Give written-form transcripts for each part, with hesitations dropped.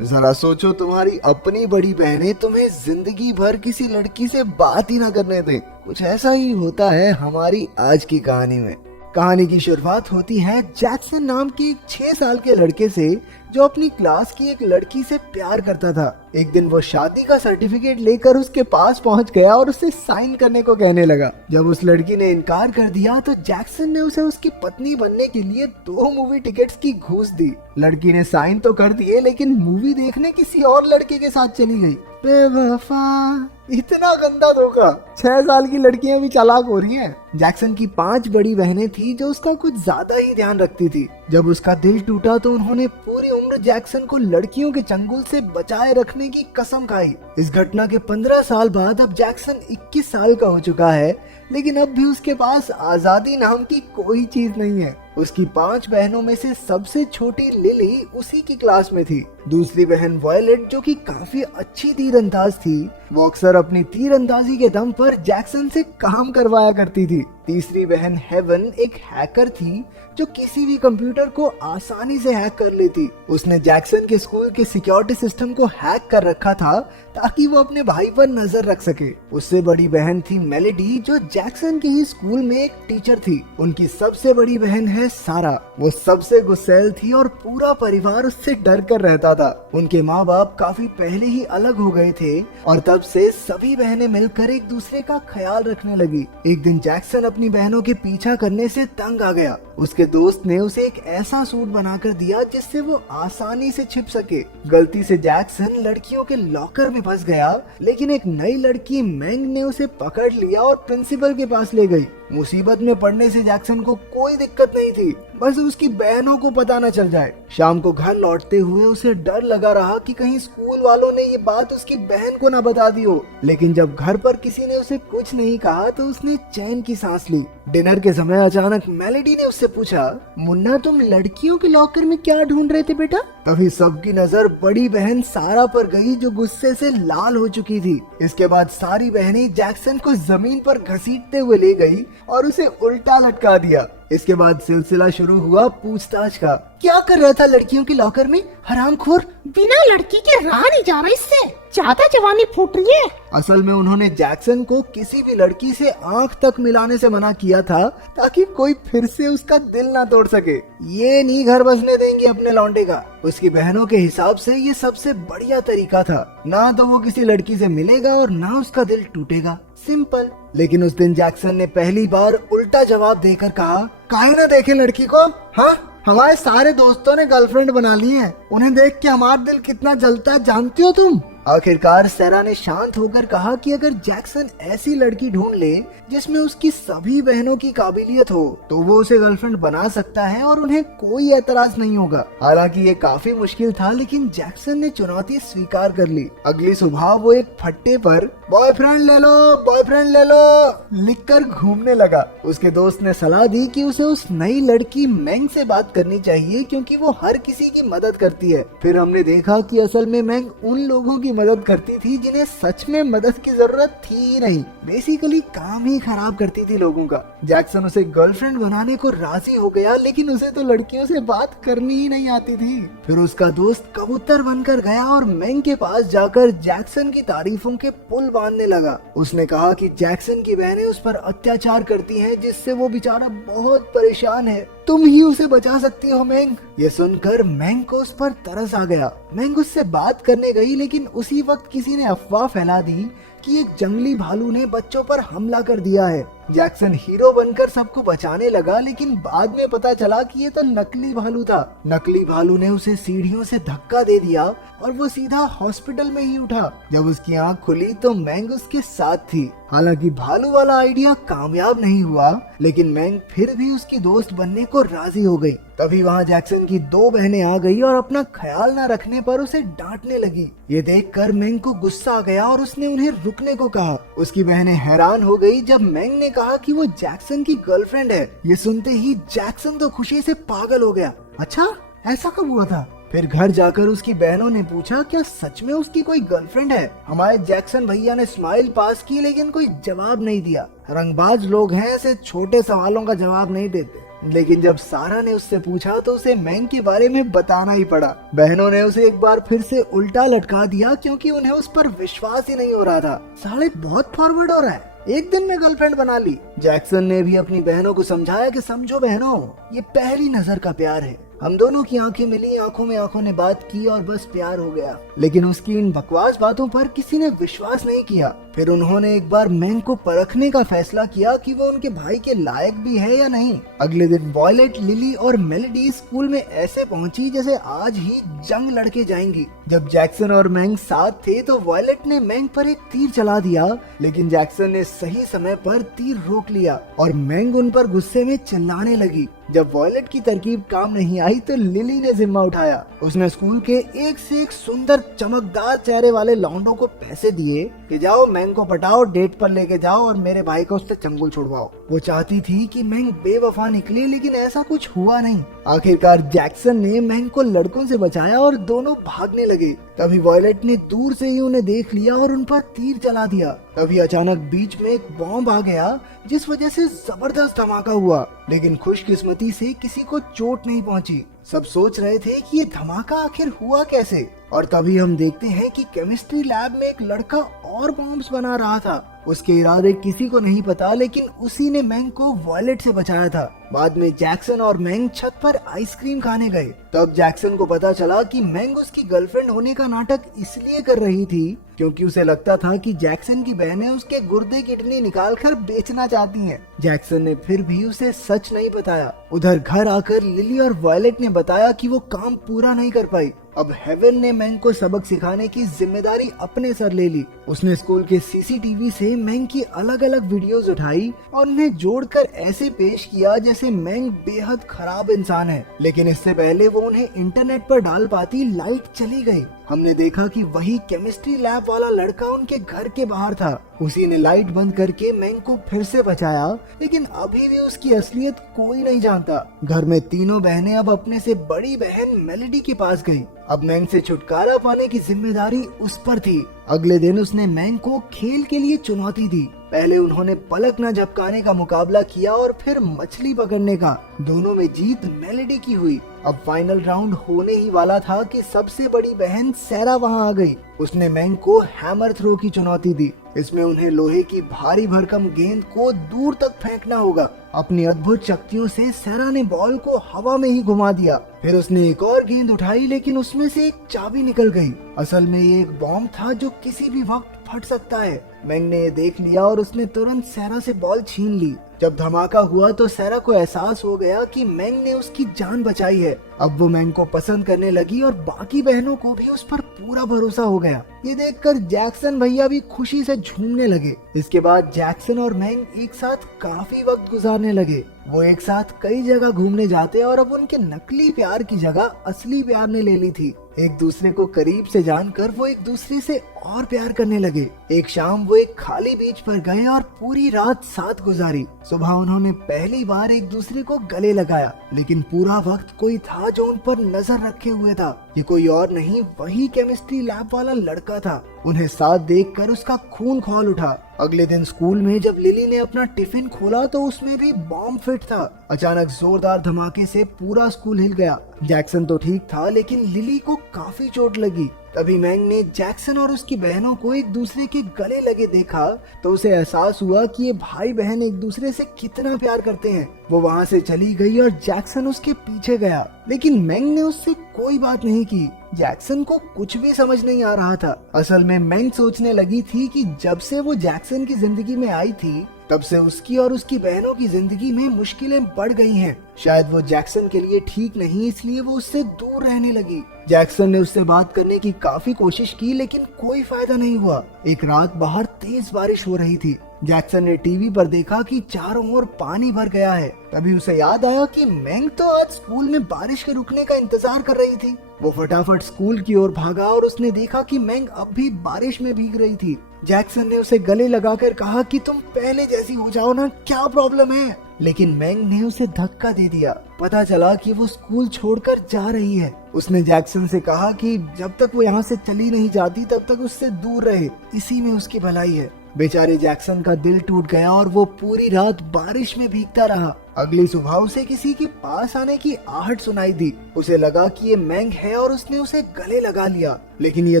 जरा सोचो, तुम्हारी अपनी बड़ी बहनें तुम्हें जिंदगी भर किसी लड़की से बात ही ना करने दें। कुछ ऐसा ही होता है हमारी आज की कहानी में। कहानी की शुरुआत होती है जैक्सन नाम के 6 साल के लड़के से, जो अपनी क्लास की एक लड़की से प्यार करता था। एक दिन वो शादी का सर्टिफिकेट लेकर उसके पास पहुंच गया और उसे साइन करने को कहने लगा। जब उस लड़की ने इनकार कर दिया तो जैक्सन ने उसे उसकी पत्नी बनने के लिए 2 मूवी टिकट्स की घूस दी। लड़की ने साइन तो कर दिए, लेकिन मूवी देखने किसी और लड़के के साथ चली गई। बेवफा, इतना गंदा धोखा। 6 साल की लड़कियां भी चालाक हो रही हैं। जैक्सन की 5 बड़ी बहनें थी जो उसका कुछ ज्यादा ही ध्यान रखती थी। जब उसका दिल टूटा तो उन्होंने पूरी उम्र जैक्सन को लड़कियों के चंगुल से बचाए रखने की कसम खाई। इस घटना के 15 साल बाद अब जैक्सन 21 साल का हो चुका है, लेकिन अब भी उसके पास आजादी नाम की कोई चीज नहीं है। उसकी 5 बहनों में से सबसे छोटी लिली उसी की क्लास में थी। दूसरी बहन वॉयलेट, जो कि काफी अच्छी तीरंदाज थी, वो अक्सर अपनी तीरंदाजी के दम पर जैक्सन से काम करवाया करती थी। तीसरी बहन हेवन एक हैकर थी, जो किसी भी कंप्यूटर को आसानी से हैक कर लेती। उसने जैक्सन के स्कूल के सिक्योरिटी सिस्टम को हैक कर रखा था ताकि वो अपने भाई पर नजर रख सके। उससे बड़ी बहन थी मेलेडी, जो जैक्सन के ही स्कूल में एक टीचर थी। उनकी सबसे बड़ी बहन है सारा। वो सबसे गुस्सैल थी और पूरा परिवार उससे डर कर रहता था। उनके माँ बाप काफी पहले ही अलग हो गए थे और तब से सभी बहनें मिलकर एक दूसरे का ख्याल रखने लगी। एक दिन जैक्सन अपनी बहनों के पीछा करने से तंग आ गया। उसके दोस्त ने उसे एक ऐसा सूट बनाकर दिया जिससे वो आसानी से छिप सके। गलती से जैक्सन लड़कियों के लॉकर में फंस गया, लेकिन एक नई लड़की मैंग ने उसे पकड़ लिया और प्रिंसिपल के पास ले गई। मुसीबत में पड़ने से जैक्सन को कोई दिक्कत नहीं थी, बस उसकी बहनों को पता न चल जाए। शाम को घर लौटते हुए उसे डर लगा रहा कि कहीं स्कूल वालों ने ये बात उसकी बहन को न बता दी हो। लेकिन जब घर पर किसी ने उसे कुछ नहीं कहा तो उसने चैन की सांस ली। डिनर के समय अचानक मेलेडी ने उससे पूछा, मुन्ना, तुम लड़कियों के लॉकर में क्या ढूंढ रहे थे बेटा? तभी सबकी नजर बड़ी बहन सारा पर गई, जो गुस्से से लाल हो चुकी थी। इसके बाद सारी बहनें जैक्सन को जमीन पर घसीटते हुए ले गई और उसे उल्टा लटका दिया। इसके बाद सिलसिला शुरू हुआ पूछताछ का। क्या कर रहा था लड़कियों के लॉकर में, हरामखोर? बिना लड़की के रहा नहीं जा रहा, इससे ज्यादा जवानी फूट रही है। असल में उन्होंने जैक्सन को किसी भी लड़की से आंख तक मिलाने से मना किया था ताकि कोई फिर से उसका दिल ना तोड़ सके। ये नहीं घर बसने देंगे अपने लौंडे का। उसकी बहनों के हिसाब से ये सबसे बढ़िया तरीका था। ना तो वो किसी लड़की से मिलेगा और ना उसका दिल टूटेगा, सिंपल। लेकिन उस दिन जैक्सन ने पहली बार उल्टा जवाब देकर कहा, काहे ना देखे लड़की को? हाँ, हमारे सारे दोस्तों ने गर्लफ्रेंड बना ली है, उन्हें देख के हमारा दिल कितना जलता है जानती हो तुम? आखिरकार सेरा ने शांत होकर कहा कि अगर जैक्सन ऐसी लड़की ढूंढ ले जिसमें उसकी सभी बहनों की काबिलियत हो तो वो उसे गर्लफ्रेंड बना सकता है और उन्हें कोई एतराज नहीं होगा। हालांकि ये काफी मुश्किल था, लेकिन जैक्सन ने चुनौती स्वीकार कर ली। अगली सुबह वो एक फट्टे पर बॉयफ्रेंड ले लो, बॉयफ्रेंड ले लो लिखकर घूमने लगा। उसके दोस्त ने सलाह दी कि उसे उस नई लड़की मैंग से बात करनी चाहिए, क्योंकि वो हर किसी की मदद करती है। फिर हमने देखा कि असल में मैंग उन लोगों की मदद करती थी जिन्हें सच में मदद की जरूरत थी ही नहीं, बेसिकली काम ही खराब करती थी लोगों का। जैक्सन उसे गर्लफ्रेंड बनाने को राजी हो गया, लेकिन उसे तो लड़कियों से बात करनी ही नहीं आती थी। फिर उसका दोस्त कबूतर बनकर गया और मैंग के पास जाकर जैक्सन की तारीफों के पुल बांधने लगा। उसने कहा कि जैक्सन की बहनें उस पर अत्याचार करती हैं, जिससे वो बेचारा बहुत परेशान है। तुम ही उसे बचा सकती हो मैंग। ये सुनकर मैंग को उस पर तरस आ गया। मैंग उससे बात करने गई, लेकिन उसी वक्त किसी ने अफवाह फैला दी कि एक जंगली भालू ने बच्चों पर हमला कर दिया है। जैक्सन हीरो बनकर सबको बचाने लगा, लेकिन बाद में पता चला कि ये तो नकली भालू था। नकली भालू ने उसे सीढ़ियों से धक्का दे दिया और वो सीधा हॉस्पिटल में ही उठा। जब उसकी आंख खुली तो मैंग उसके साथ थी। हालांकि भालू वाला आइडिया कामयाब नहीं हुआ, लेकिन मैंग फिर भी उसकी दोस्त बनने को राजी हो गई। तभी वहाँ जैक्सन की 2 बहनें आ गई और अपना ख्याल न रखने पर उसे डांटने लगी। ये देखकर मैंग को गुस्सा आ गया और उसने उन्हें रुकने को कहा। उसकी बहनें हैरान हो गई जब मैंग ने कहा कि वो जैक्सन की गर्लफ्रेंड है। ये सुनते ही जैक्सन तो खुशी से पागल हो गया। अच्छा, ऐसा कब हुआ था? फिर घर जाकर उसकी बहनों ने पूछा, क्या सच में उसकी कोई गर्लफ्रेंड है? हमारे जैक्सन भैया ने स्माइल पास की, लेकिन कोई जवाब नहीं दिया। रंगबाज लोग हैं, ऐसे छोटे सवालों का जवाब नहीं देते। लेकिन जब सारा ने उससे पूछा तो उसे मैंग के बारे में बताना ही पड़ा। बहनों ने उसे एक बार फिर से उल्टा लटका दिया क्योंकि उन्हें उस पर विश्वास ही नहीं हो रहा था। साले बहुत फॉरवर्ड हो रहा है, एक दिन में गर्लफ्रेंड बना ली। जैक्सन ने भी अपनी बहनों को समझाया कि समझो बहनों, ये पहली नजर का प्यार है। हम दोनों की आंखें मिली, आंखों में आंखों ने बात की और बस प्यार हो गया। लेकिन उसकी इन बकवास बातों पर किसी ने विश्वास नहीं किया। फिर उन्होंने एक बार मैंग को परखने का फैसला किया कि वो उनके भाई के लायक भी है या नहीं। अगले दिन वॉयलेट, लिली और मेलेडी स्कूल में ऐसे पहुंची जैसे आज ही जंग लड़के जाएंगी। जब जैक्सन और मैंग साथ थे तो वॉयलेट ने मैंग पर एक तीर चला दिया, लेकिन जैक्सन ने सही समय पर तीर रोक लिया और मैंग उन पर गुस्से में चिल्लाने लगी। जब वॉयलेट की तरकीब काम नहीं आई तो लिली ने जिम्मा उठाया। उसने स्कूल के एक से एक सुंदर चमकदार चेहरे वाले लौंडों को पैसे दिए कि जाओ मैंग को पटाओ, डेट पर लेके जाओ और मेरे भाई को उससे चंगुल छुड़वाओ। वो चाहती थी कि मैंग बेवफा निकले, लेकिन ऐसा कुछ हुआ नहीं। आखिरकार जैक्सन ने मैंग को लड़कों से बचाया और दोनों भागने लगे। तभी वॉयलेट ने दूर से ही उन्हें देख लिया और उन पर तीर चला दिया। तभी अचानक बीच में एक बॉम्ब आ गया जिस वजह से जबरदस्त धमाका हुआ, लेकिन खुशकिस्मती से किसी को चोट नहीं पहुंची। सब सोच रहे थे कि ये धमाका आखिर हुआ कैसे, और तभी हम देखते हैं कि केमिस्ट्री लैब में एक लड़का और बॉम्ब्स बना रहा था। उसके इरादे किसी को नहीं पता, लेकिन उसी ने मैंग को वॉयलेट से बचाया था। बाद में जैक्सन और मैंग छत पर आइसक्रीम खाने गए। तब जैक्सन को पता चला कि मैंग उसकी गर्लफ्रेंड होने का नाटक इसलिए कर रही थी क्योंकि उसे लगता था कि जैक्सन की बहनें उसके गुर्दे किडनी निकालकर बेचना चाहती हैं। जैक्सन ने फिर भी उसे सच नहीं बताया। उधर घर आकर लिली और वॉयलेट ने बताया कि वो काम पूरा नहीं कर पाई। अब हेवन ने मैंग को सबक सिखाने की जिम्मेदारी अपने सर ले ली। उसने स्कूल के सीसीटीवी से मैंग की अलग अलग वीडियोस उठाई और उन्हें जोड़कर ऐसे पेश किया जैसे मैंग बेहद खराब इंसान है। लेकिन इससे पहले वो उन्हें इंटरनेट पर डाल पाती, लाइट चली गई। हमने देखा कि वही केमिस्ट्री लैब वाला लड़का उनके घर के बाहर था। उसी ने लाइट बंद करके मैंग को फिर से बचाया, लेकिन अभी भी उसकी असलियत कोई नहीं जानता। घर में तीनों बहनें अब अपने से बड़ी बहन मेलेडी के पास गई। अब मैंग से छुटकारा पाने की जिम्मेदारी उस पर थी। अगले दिन उसने मैंग को खेल के लिए चुनौती दी। पहले उन्होंने पलक न झपकाने का मुकाबला किया और फिर मछली पकड़ने का। दोनों में जीत मेलेडी की हुई। अब फाइनल राउंड होने ही वाला था कि सबसे बड़ी बहन सैरा वहां आ गई। उसने मैंग को हैमर थ्रो की चुनौती दी। इसमें उन्हें लोहे की भारी भरकम गेंद को दूर तक फेंकना होगा। अपनी अद्भुत शक्तियों से सैरा ने बॉल को हवा में ही घुमा दिया। फिर उसने एक और गेंद उठाई, लेकिन उसमें से एक चाबी निकल गई। असल में ये एक बॉम्ब था जो किसी भी वक्त फट सकता है। मैंग ने ये देख लिया और उसने तुरंत सैरा से बॉल छीन ली। जब धमाका हुआ तो सैरा को एहसास हो गया कि मैंग ने उसकी जान बचाई है। अब वो मैंग को पसंद करने लगी और बाकी बहनों को भी उस पर पूरा भरोसा हो गया। ये देखकर जैक्सन भैया भी खुशी से झूमने लगे। इसके बाद जैक्सन और मैंग एक साथ काफी वक्त गुजारने लगे। वो एक साथ कई जगह घूमने जाते और अब उनके नकली प्यार की जगह असली प्यार ने ले ली थी। एक दूसरे को करीब से जानकर वो एक दूसरे से और प्यार करने लगे। एक शाम वो एक खाली बीच पर गए और पूरी रात साथ गुजारी। सुबह उन्होंने पहली बार एक दूसरे को गले लगाया, लेकिन पूरा वक्त कोई था जो उन पर नजर रखे हुए था। ये कोई और नहीं, वही केमिस्ट्री लैब वाला लड़का था। उन्हें साथ देखकर उसका खून खौल उठा। अगले दिन स्कूल में जब लिली ने अपना टिफिन खोला तो उसमें भी बॉम्ब फिट था। अचानक जोरदार धमाके से पूरा स्कूल हिल गया। जैक्सन तो ठीक था, लेकिन लिली को काफी चोट लगी। तभी मैंग ने जैक्सन और उसकी बहनों को एक दूसरे के गले लगे देखा तो उसे एहसास हुआ कि ये भाई बहन एक दूसरे से कितना प्यार करते हैं। वो वहाँ से चली गई और जैक्सन उसके पीछे गया, लेकिन मैंग ने उससे कोई बात नहीं की। जैक्सन को कुछ भी समझ नहीं आ रहा था। असल में मैंग सोचने लगी थी कि जब से वो जैक्सन की जिंदगी में आई थी तब से उसकी और उसकी बहनों की जिंदगी में मुश्किलें बढ़ गई हैं। शायद वो जैक्सन के लिए ठीक नहीं, इसलिए वो उससे दूर रहने लगी। जैक्सन ने उससे बात करने की काफी कोशिश की, लेकिन कोई फायदा नहीं हुआ। एक रात बाहर तेज बारिश हो रही थी। जैक्सन ने टीवी पर देखा कि चारों ओर पानी भर गया है। तभी उसे याद आया कि मैंग तो आज स्कूल में बारिश के रुकने का इंतजार कर रही थी। वो फटाफट स्कूल की ओर भागा और उसने देखा कि मैंग अब भी बारिश में भीग रही थी। जैक्सन ने उसे गले लगाकर कहा कि तुम पहले जैसी हो जाओ ना, क्या प्रॉब्लम है? लेकिन मैंग ने उसे धक्का दे दिया। पता चला कि वो स्कूल छोड़कर जा रही है। उसने जैक्सन से कहा कि जब तक वो यहाँ से चली नहीं जाती तब तक उससे दूर रहे, इसी में उसकी भलाई है। बेचारे जैक्सन का दिल टूट गया और वो पूरी रात बारिश में भीगता रहा। अगली सुबह उसे किसी के पास आने की आहट सुनाई दी। उसे लगा कि ये मैंग है और उसने उसे गले लगा लिया, लेकिन ये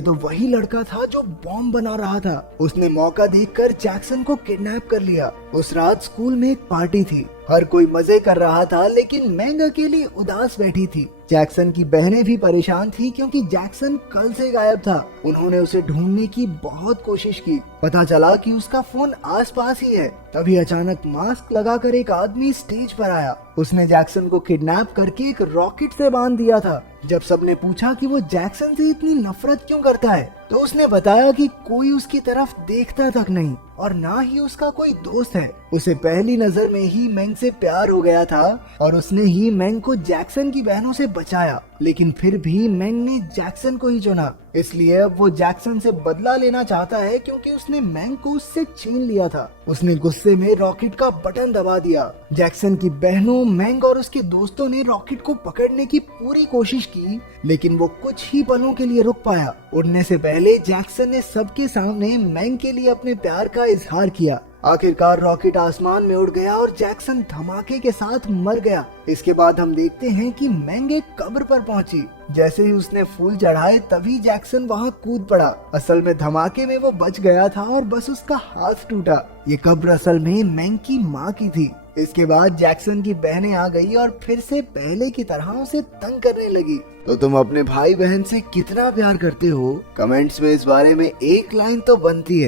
तो वही लड़का था जो बॉम्ब बना रहा था। उसने मौका देखकर जैक्सन को किडनैप कर लिया। उस रात स्कूल में एक पार्टी थी, हर कोई मजे कर रहा था, लेकिन मैंग अकेली उदास बैठी थी। जैक्सन की बहनें भी परेशान थी क्योंकि जैक्सन कल से गायब था। उन्होंने उसे ढूंढने की बहुत कोशिश की। पता चला कि उसका फोन आसपास ही है। तभी अचानक मास्क लगाकर एक आदमी स्टेज पर आया। उसने जैक्सन को किडनैप करके एक रॉकेट से बांध दिया था। जब सबने पूछा कि वो जैक्सन से इतनी नफरत क्यों करता है, तो उसने बताया कि कोई उसकी तरफ देखता तक नहीं और ना ही उसका कोई दोस्त है। उसे पहली नजर में ही मैंग से प्यार हो गया था और उसने ही मैंग को जैक्सन की बहनों से बचाया, लेकिन फिर भी मैंग ने जैक्सन को ही चुना। इसलिए अब वो जैक्सन से बदला लेना चाहता है क्योंकि उसने मैंग को उससे छीन लिया था। उसने गुस्से में रॉकेट का बटन दबा दिया। जैक्सन की बहनों, मैंग और उसके दोस्तों ने रॉकेट को पकड़ने की पूरी कोशिश की, लेकिन वो कुछ ही पलों के लिए रुक पाया। उड़ने से पहले जैक्सन ने सबके सामने मैंग के लिए अपने प्यार का इजहार किया। आखिरकार रॉकेट आसमान में उड़ गया और जैक्सन धमाके के साथ मर गया। इसके बाद हम देखते हैं कि मैंग एक कब्र पर पहुंची। जैसे ही उसने फूल चढ़ाए तभी जैक्सन वहां कूद पड़ा। असल में धमाके में वो बच गया था और बस उसका हाथ टूटा। ये कब्र असल में मैंग की माँ की थी। इसके बाद जैक्सन की बहनें आ गई और फिर से पहले की तरह उसे तंग करने लगी। तो तुम अपने भाई बहन से कितना प्यार करते हो? कमेंट्स में इस बारे में एक लाइन तो बनती है।